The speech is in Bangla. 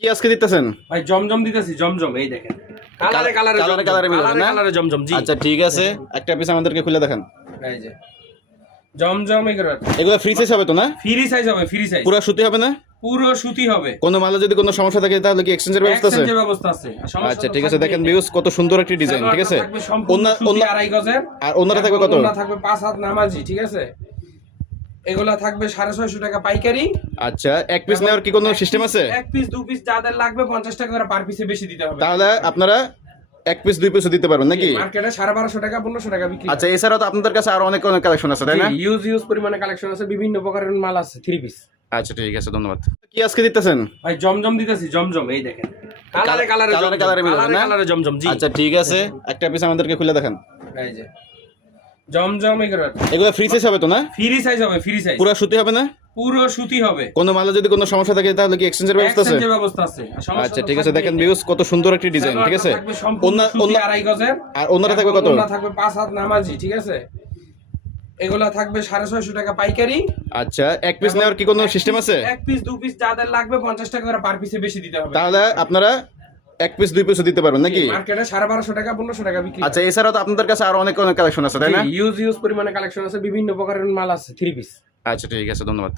কি আজকে দিতেছেন? ভাই জমজম দিতেছি, জমজম এই দেখেন। কালারে কালারে কালারে মিলবে না? কালারে জমজম। জি আচ্ছা ঠিক আছে, একটা পিস আমাদেরকে খুলে দেখান। এই যে জমজম এগুলো ফ্রি সাইজ হবে তো না? ফ্রি সাইজ হবে, ফ্রি সাইজ পুরো সুতি হবে না? পুরো সুতি হবে। কোনো মালে যদি কোনো সমস্যা থাকে তাহলে কি এক্সচেঞ্জের ব্যবস্থা আছে? এক্সচেঞ্জের ব্যবস্থা আছে। আচ্ছা ঠিক আছে, দেখেন ভিউস কত সুন্দর একটি ডিজাইন, ঠিক আছে? অন্য আড়াই গজের আর অন্যটা থাকবে কত? অন্য থাকবে 5 হাত নামাজি, ঠিক আছে? এগুলা থাকবে 650 টাকা পাইকারি। আচ্ছা, এক পিস নেওয়ার কি কোনো সিস্টেম আছে? এক পিস দু পিস যাদের লাগবে 50 টাকা করে পার পিসে বেশি দিতে হবে। তাহলে আপনারা এক পিস দুই পিসও দিতে পারবেন নাকি? মার্কেটে 1250 টাকা 1500 টাকা বিক্রি। আচ্ছা, এছাড়াও তো আপনাদের কাছে আরো অনেক অনেক কালেকশন আছে, তাই না? ইউজ পরিমাণে কালেকশন আছে, বিভিন্ন প্রকারের মাল আছে, 3 পিস। আচ্ছা ঠিক আছে, ধন্যবাদ। কি আজকে দিতেছেন? ভাই জমজম দিতেছি, জমজম এই দেখেন। কালারে কালারে মিলবে না? কালারে জমজম। জি আচ্ছা ঠিক আছে, একটা পিস আমাদেরকে খুলে দেখান। এই যে জমজম এগুলো ফ্রি সাইজ হবে তো না? ফ্রি সাইজ হবে, ফ্রি সাইজ পুরো সুতি হবে না? পুরো সুতি হবে। কোনো মালে যদি কোনো সমস্যা থাকে তাহলে কি এক্সচেঞ্জের ব্যবস্থা আছে? এক্সচেঞ্জের ব্যবস্থা আছে। আচ্ছা ঠিক আছে, দেখেন ভিউস কত সুন্দর একটি ডিজাইন, ঠিক আছে? অন্য আড়াই গজের আর অন্যটা থাকবে কত? অন্য থাকবে 5 হাত নামাজি, ঠিক আছে? এগুলা থাকবে 650 টাকা পাইকারি। আচ্ছা, এক পিস নেওয়ার কি কোনো সিস্টেম আছে? এক পিস দু পিস যাদের লাগবে 50 টাকা করে পার পিসে বেশি দিতে হবে। তাহলে আপনারা এক পিস দুই পিসও দিতে পারবেন নাকি? মার্কেটে 1250 টাকা 1500 টাকা বিক্রি। আচ্ছা, এছাড়াও তো আপনাদের কাছে আরো অনেক অনেক কালেকশন আছে, তাই না? ইউজ পরিমাণে কালেকশন আছে, বিভিন্ন প্রকারের মাল আছে, 3 পিস। আচ্ছা ঠিক আছে, ধন্যবাদ।